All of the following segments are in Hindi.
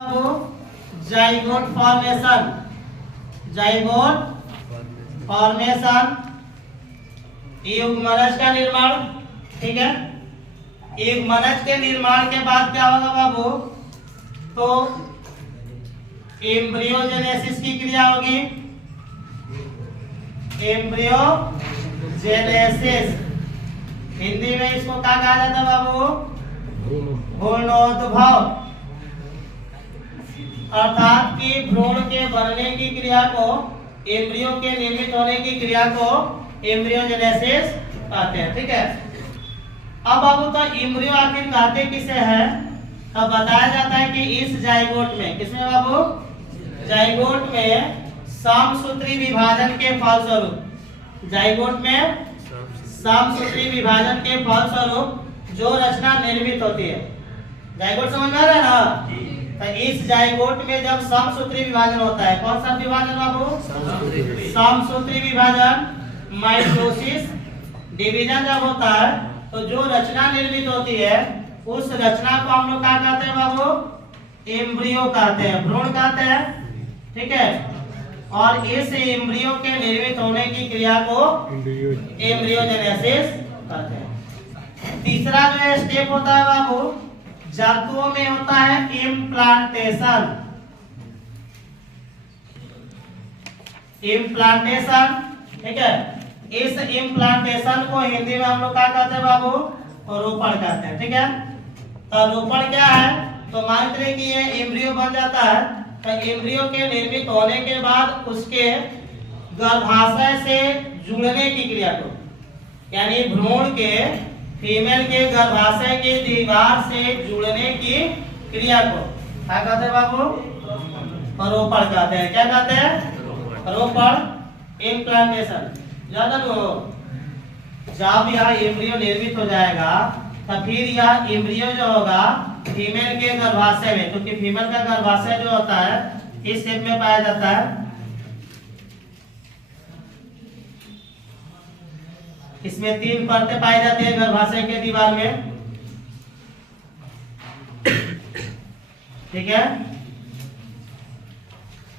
जाइगोट फॉर्मेशन, जाइगोट फॉर्मेशन, युग्मनज का निर्माण। ठीक है, युग्मनज के निर्माण के बाद क्या होगा बाबू, तो एम्ब्रियोजेनेसिस की क्रिया होगी। एम्ब्रियोजेनेसिस हिंदी में इसको क्या कहा जाता है बाबू, भ्रूणोद्भव, अर्थात कि भ्रूण के बनने की क्रिया को, एम्ब्रियो के निर्मित होने की क्रिया को एम्ब्रियोजेनेसिस कहते हैं। ठीक है, अब बाबू तो एम्ब्रियो आखिर कहते किसे है, तब बताया जाता है कि इस जाइगोट में, किसमें बाबू, जाइगोट में समसूत्री विभाजन के फलस्वरूप, जाइगोट में समसूत्री विभाजन के फलस्वरूप जो रचना निर्मित होती है, जाइगोट समझ में आ रहा है ना। तो इस जाइगोट में जब समसूत्री विभाजन होता है, कौन सा विभाजन बाबू, समसूत्री विभाजन, माइटोसिस डिवीजन जब होता है, तो जो रचना निर्मित होती है उस रचना को हम लोग क्या कहते हैं बाबू, एम्ब्रियो कहते हैं, भ्रूण कहते हैं। ठीक है, और इस एम्ब्रियो के निर्मित होने की क्रिया को एम्ब्रियोजेनेसिस कहते हैं। तीसरा जो स्टेप होता है बाबू, जंतुओं में होता है इम्प्लांटेशन, इम्प्लांटेशन। ठीक है, इस इम्प्लांटेशन को हिंदी में हम लोग क्या कहते हैं बाबू, रोपण कहते हैं। ठीक है, तो रोपण क्या है, तो मान लीजिए कि ये एम्ब्रियो बन जाता है, तो एम्ब्रियो के निर्मित होने के बाद उसके गर्भाशय से जुड़ने की क्रिया को, यानी भ्रूण के, फीमेल के गर्भाशय के दीवार से जुड़ने की क्रिया को क्या कहते हैं बाबू, रोपण कहते हैं। क्या कहते हैं, रोपण, इम्प्लांटेशन। ज्यादा लो, जब यह एम्ब्रियो निर्मित हो जाएगा तो फिर यह एम्ब्रियो जो होगा फीमेल के गर्भाशय में, क्योंकि फीमेल का गर्भाशय जो होता है इस शेप में पाया जाता है, इसमें 3 परतें पाई जाती है गर्भाशय के दीवार में। ठीक है,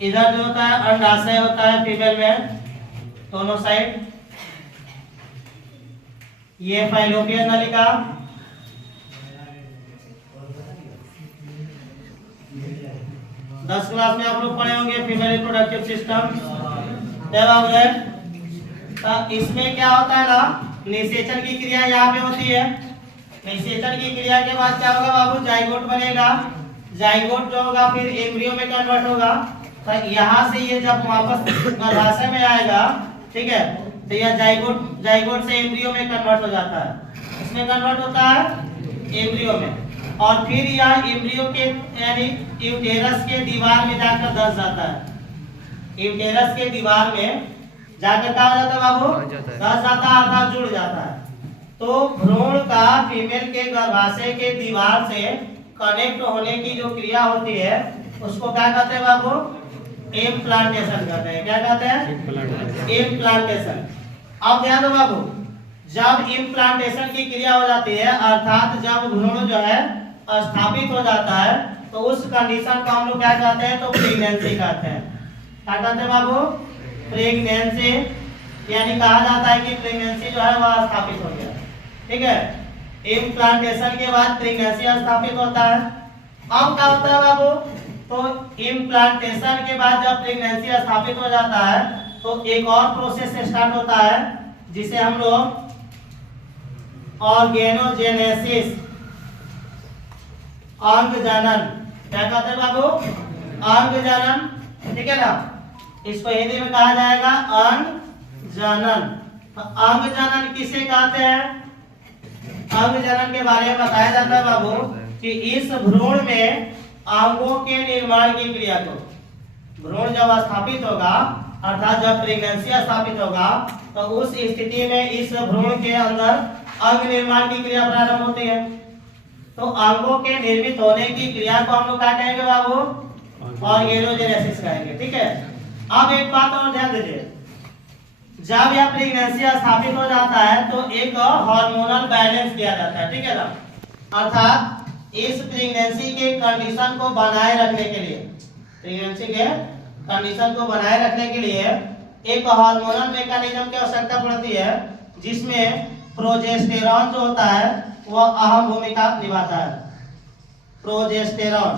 इधर जो होता है अंडाशय होता है फीमेल में, दोनों साइड, ये फाइलोपियन नलिका, दस क्लास में आप लोग पढ़े होंगे फीमेल रिप्रोडक्टिव सिस्टम। तो इसमें क्या होता है ना, निषेचन की क्रिया यहाँ पे होती है। निषेचन की क्रिया के बाद क्या होगा बाबू, जाइगोट बनेगा, जाइगोट जो होगा फिर एम्ब्रियो में कन्वर्ट होगा। तो यहाँ से ये जब वापस गर्भाशय में आएगा, ठीक है, तो यह जाइगोट से एम्ब्रियो में कन्वर्ट हो जाता है, इसमें कन्वर्ट होता है एम्ब्रियो में, और फिर यह एम्ब्रियो के यानी यूटेरस के दीवार में जाकर धंस जाता है। यूटेरस के दीवार में जाकर क्या हो जाता है बाबू, धंस जाता है, अर्थात जुड़ जाता है। तो भ्रूण का फीमेल के गर्भाशय के दीवार से कनेक्ट होने की जो क्रिया होती है उसको क्या कहते हैं बाबू, इम्प्लांटेशन कहते हैं। क्या कहते हैं, इम्प्लांटेशन। अब ध्यान दो बाबू, जब इम्प्लांटेशन की क्रिया हो जाती है, अर्थात जब भ्रूण जो है स्थापित हो जाता है, तो उस कंडीशन को हम लोग क्या कहते हैं, तो प्रेगनेंसी कहते हैं। क्या कहते हैं बाबू, प्रेगनेंसी, यानी कहा जाता है कि प्रेगनेंसी जो है वह स्थापित हो गया। ठीक है, इम्प्लांटेशन के बाद प्रेगनेंसी स्थापित होता है। अब क्या होता है बाबू, तो इम्प्लांटेशन के बाद जब प्रेगनेंसी स्थापित हो जाता है तो एक और प्रोसेस स्टार्ट होता है जिसे हम लोग ऑर्गेनोजेनेसिस, अंग जनन, क्या कहते हैं बाबू, अंग जनन। ठीक है ना, इसको हिंदी में कहा जाएगा अंग जनन। तो अंग जनन किसे कहते हैं, अंग जनन के बारे में बताया जाता है बाबू कि इस भ्रूण में अंगों के निर्माण की क्रिया को, भ्रूण जब स्थापित होगा, अर्थात जब प्रेगनेंसी स्थापित होगा, तो उस स्थिति में इस भ्रूण के अंदर अंग निर्माण की क्रिया प्रारंभ होती है। तो अंगों के निर्मित होने की क्रिया को हम लोग क्या कहेंगे बाबू, ऑर्गेनोजेनेसिस कहेंगे। ठीक है, अब एक बात और ध्यान दीजिए, जब यह प्रेगनेंसी स्थापित हो जाता है तो एक हार्मोनल बैलेंस किया जाता है। ठीक है ना, अर्थात इस प्रेगनेंसी के कंडीशन को बनाए रखने के लिए, प्रेगनेंसी के कंडीशन को बनाए रखने के लिए एक हार्मोनल मैकेनिज्म की आवश्यकता पड़ती है, जिसमें प्रोजेस्टेरॉन जो होता है वह अहम भूमिका निभाता है। प्रोजेस्टेरॉन,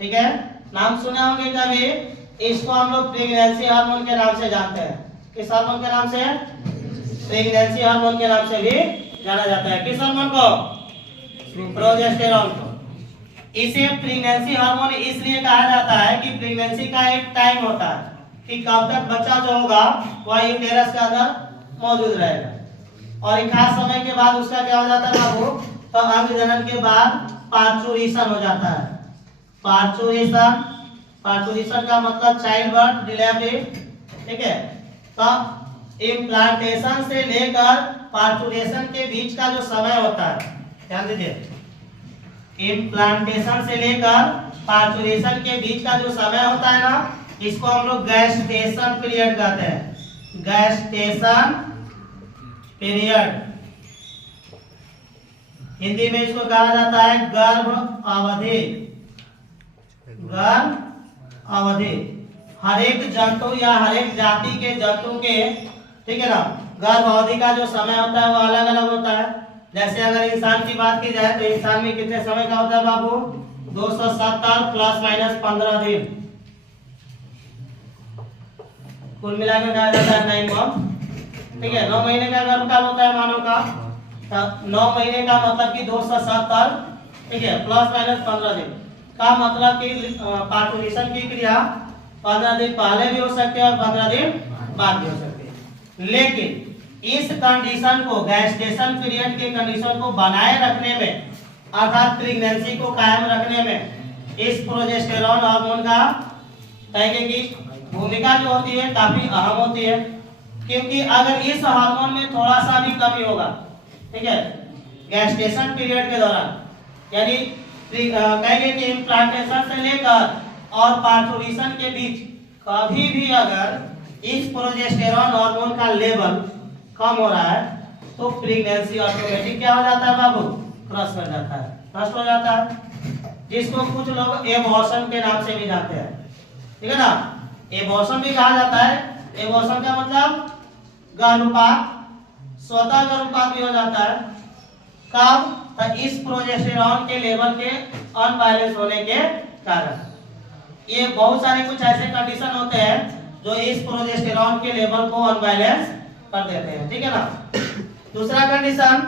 ठीक है, नाम सुने होंगे कभी। इसको हम लोग प्रेगनेंसी हार्मोन के नाम से जानते हैं। किस हार्मोन के नाम से? प्रेगनेंसी हार्मोन के नाम से भी जाना जाता है। किस हार्मोन को? प्रोजेस्टेरॉन को। इसे प्रेगनेंसी हार्मोन इसलिए कहा जाता है कि प्रेगनेंसी का एक टाइम होता है कि कब तक बच्चा जो होगा वह यूटेरस के अंदर मौजूद रहेगा, और एक खास समय के बाद उसका क्या हो जाता है बाबू? तो अंग जनन के बाद पार्चुरेशन हो जाता है। पार्चुरेशन, पार्चुरेशन का मतलब चाइल्ड बर्थ डिलीवरी, ठीक है। तो इम्प्लांटेशन से लेकर पार्चुरेशन के बीच का जो समय होता है, ध्यान दीजिए, इम्प्लांटेशन से लेकर पार्चुरेशन के बीच का जो समय होता है ना, इसको हम लोग गैस्टेशन पीरियड कहते हैं। गैस्टेशन पीरियड, हिंदी में इसको कहा जाता है गर्भ अवधि। गर्भ अवधि हर एक जंतु या हर एक जाति के जंतु के, ठीक है ना, गर्भ अवधि का जो समय होता है वो अलग अलग होता है। जैसे अगर इंसान की बात की जाए तो इंसान में कितने समय का होता है बाबू? 270 प्लस माइनस 15 दिन, कुल मिलाकर कहा जाता है 9 मंथ, ठीक है। 9 महीने का गर्भकाल होता है मानव का, तो 9 महीने का मतलब कि 270, ठीक है, प्लस माइनस 15 दिन का मतलब कि पार्चुरेशन की क्रिया 15 दिन पहले भी हो सकती है और 15 दिन बाद भी हो सकती है। लेकिन इस कंडीशन को, गैस्टेशन पीरियड के कंडीशन को बनाए रखने में, अर्थात प्रेगनेंसी को कायम रखने में इस प्रोजेस्टेरॉन हार्मोन का कहेंगे कि भूमिका जो होती है काफी अहम होती है। क्योंकि अगर इस हार्मोन में थोड़ा सा भी कमी होगा, ठीक है, गैस्टेशन पीरियड के दौरान, यानी कहेंगे कि इम्प्लांटेशन से लेकर और पार्चुरेशन के बीच कभी भी अगर इस प्रोजेस्टेरॉन हार्मोन का लेवल कम हो रहा है तो प्रेगनेंसी ऑटोमेटिक क्या हो जाता है बाबू? क्रश कर जाता है, नष्ट हो जाता है, जिसको कुछ लोग एबॉर्शन के नाम से भी जानते हैं, ठीक है ना। एबॉर्शन भी कहा जाता है। एबॉर्शन का मतलब गर्भपात, स्वतः गर्भपात भी हो जाता है। कब? तो इस प्रोजेस्टेरॉन के लेवल के अनबैलेंस होने के कारण। ये बहुत सारे कुछ ऐसे कंडीशन होते हैं जो इस प्रोजेस्टेरॉन के लेवल को अनबैलेंस कर देते हैं, ठीक है ना। दूसरा कंडीशन,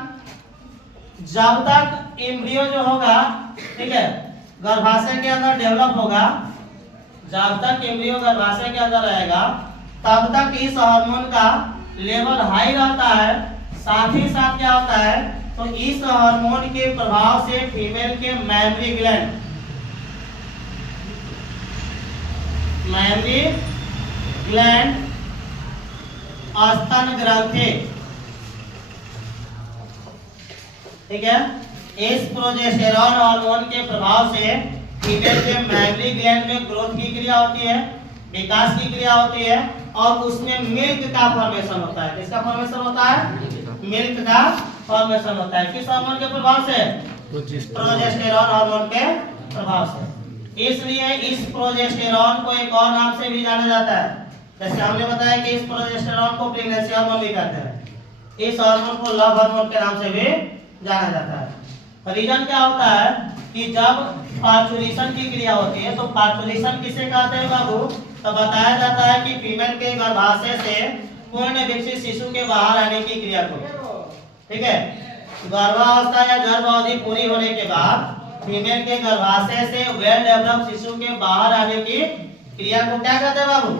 जब तक एम्ब्रियो जो होगा, ठीक है, गर्भाशय के अंदर डेवलप होगा, जब तक एम्ब्रियो गर्भाशय के अंदर रहेगा तब तक इस हार्मोन का लेवल हाई रहता है। साथ ही साथ क्या होता है, तो इस हार्मोन के प्रभाव से फीमेल के मैमरी ग्लैंड, मैमरी ग्लैंड, स्तन ग्रंथि, ठीक है, इस प्रोजेस्टेरॉन हार्मोन के प्रभाव से फीमेल के मैमरी ग्लैंड में ग्रोथ की क्रिया होती है, विकास की क्रिया होती है, और उसमें मिल्क का फॉर्मेशन होता है। किसका फॉर्मेशन होता है? मिल्क का फॉर्मेशन होता है। किस हार्मोन के प्रभाव से? प्रोजेस्टेरॉन हार्मोन के प्रभाव से। इसलिए इस प्रोजेस्टेरॉन को एक और नाम से भी जाना जाता है। जैसे हमने बताया कि इस प्रोजेस्टेरॉन को प्रेगनेंसी हार्मोन भी कहते हैं। इस हार्मोन को लव हार्मोन के नाम से भी जाना जाता है। रीजन क्या होता है कि जब पार्चुरेशन की क्रिया होती है, तो पार्चुरेशन किसे कहते हैं बाबू? तो बताया जाता है कि फीमेल के गर्भाशय से पूर्ण विकसित शिशु के बाहर आने की क्रिया को, ठीक है, गर्भावस्था या गर्भ अवधि पूरी होने के बाद फीमेल के गर्भाशय से वेल डेवलप्ड शिशु के बाहर आने की क्रिया को क्या कहते हैं बाबू?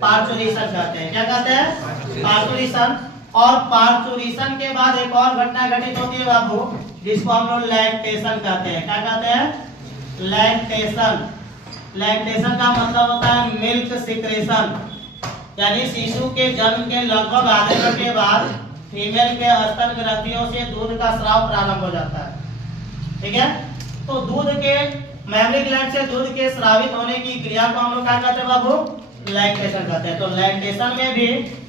पार्चुरेशन कहते हैं। क्या कहते हैं? पार्चुरेशन। और पार्चुरेशन के बाद एक और घटना घटित होती है बाबू, जिसको हम लोग लैक्टेशन कहते हैं। क्या कहते हैं? लैक्टेशन। लैक्टेशन का मतलब होता है मिल्क सिक्रेशन, यानी शिशु के जन्म के लगभग आधे घंटे बाद फीमेल के स्तन ग्रंथियों से दूध का स्राव प्रारंभ हो जाता है, ठीक है। तो दूध के मैमरी ग्लैंड से दूध के स्रावित होने की क्रिया को हम लोग क्या कहते हैं बाबू? लैक्टेशन कहते हैं। तो लैक्टेशन में भी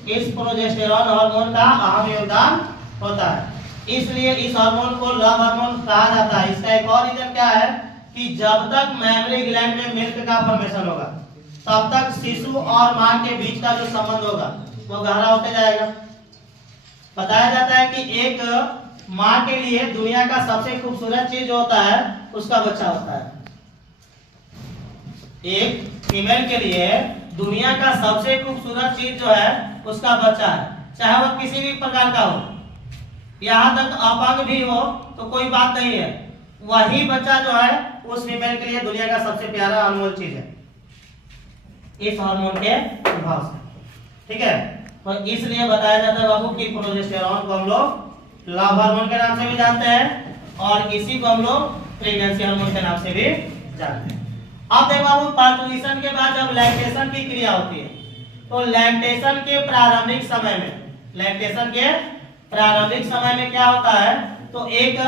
इस प्रोजेस्टेरॉन हार्मोन का अहम योगदान होता है। इसलिए इस हार्मोन को लव हार्मोन कहा जाता है। इसका एक और रीजन क्या है कि जब तक मैमरी ग्लैंड में मिल्क का फॉर्मेशन होगा तब तक शिशु और मां के बीच का जो संबंध होगा वो गहरा होते जाएगा। बताया जाता है कि एक मां के लिए दुनिया का सबसे खूबसूरत चीज जो होता है उसका बच्चा होता है। एक फीमेल के लिए दुनिया का सबसे खूबसूरत चीज जो है उसका बच्चा है, चाहे वह किसी भी प्रकार का हो, यहाँ तक अपंग भी हो तो कोई बात नहीं है, वही बच्चा जो है उस फीमेल के लिए दुनिया का सबसे प्यारा अनमोल चीज है इस हार्मोन के प्रभाव से। ठीक है, तो इसलिए बताया जाता है बाबू कि प्रोजेस्टेरॉन को हम लोग लव हार्मोन के नाम से भी जानते हैं और इसी को हम लोग प्रेगनेंसी हार्मोन के नाम से भी जानते हैं। अब देखो बाबू, पार्टुलेशन के बाद जब लैक्टेशन की क्रिया होती है तो लैक्टेशन के प्रारंभिक समय में क्या होता है, तो एक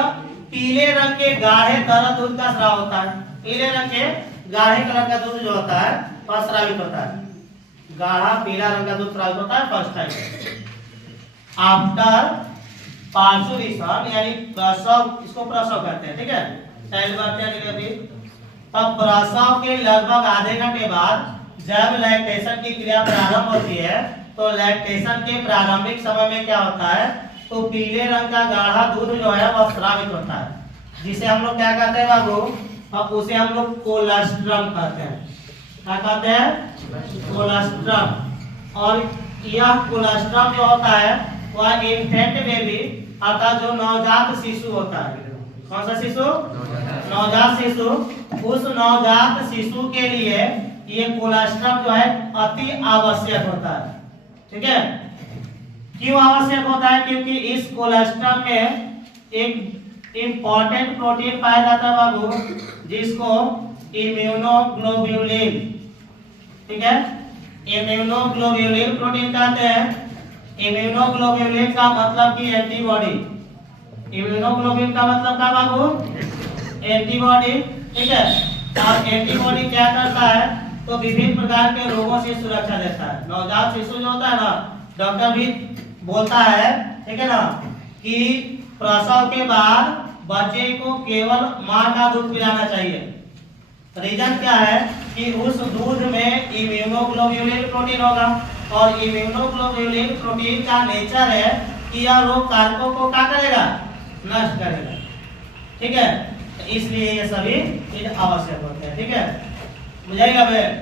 पीले रंग के गाढ़े तरल दूध का स्राव होता है। पीले रंग के गाढ़े कलर का दूध जो होता है वह स्रावित होता है, गाढ़ा पीला रंग का दूध स्रावित होता है फर्स्ट टाइम आफ्टर पार्टुलेशन, यानी प्रसव, इसको प्रसव कहते हैं। ठीक है, चाइल्ड बर्थ या डिलीवरी। तब प्रसव के लगभग आधे घंटे बाद जब लैक्टेशन की क्रिया प्रारंभ होती है तो लैक्टेशन के प्रारंभिक समय में क्या होता है, तो पीले रंग का गाढ़ा दूध जो है वह स्रावित होता है, जिसे हम लोग क्या कहते हैं बाबू, अब उसे हम लोग कोलेस्ट्रम कहते हैं। क्या कहते हैं? कोलेस्ट्रम। और यह कोलेस्ट्रम जो होता है वह इन्फेंट बेबी अर्थात जो नवजात शिशु होता है। कौन सा शिशु? नवजात शिशु। उस नवजात शिशु के लिए ये कोलेस्ट्रम जो है अति आवश्यक होता है। ठीक है, क्यों आवश्यक होता है? क्योंकि इस कोलेस्ट्रम में एक इंपॉर्टेंट प्रोटीन पाया जाता है बाबू, जिसको इम्यूनोग्लोब्यूलिन, ठीक है, इम्यूनोग्लोब्यूलिन प्रोटीन कहते हैं। इम्यूनोग्लोब्यूलिन का मतलब कि एंटीबॉडी। इम्यूनोग्लोब्यूलिन का मतलब क्या बाबू? एंटीबॉडी। ठीक है, और एंटीबॉडी क्या करता है, तो विभिन्न प्रकार के रोगों से सुरक्षा देता है। नवजात शिशु जो होता है ना, डॉक्टर भी बोलता है, ठीक है ना, कि प्रसव के बाद बच्चे को केवल मां का दूध पिलाना चाहिए। रीजन क्या है कि उस दूध में इम्यूनोग्लोब्यूलिन प्रोटीन होगा और इम्यूनोग्लोब्यूलिन प्रोटीन का नेचर है कि यह रोग कारकों को क्या करेगा? नष्ट करेगा। ठीक है, इसलिए ये सभी चीज आवश्यक होते हैं। ठीक है, बुझाइएगा बे।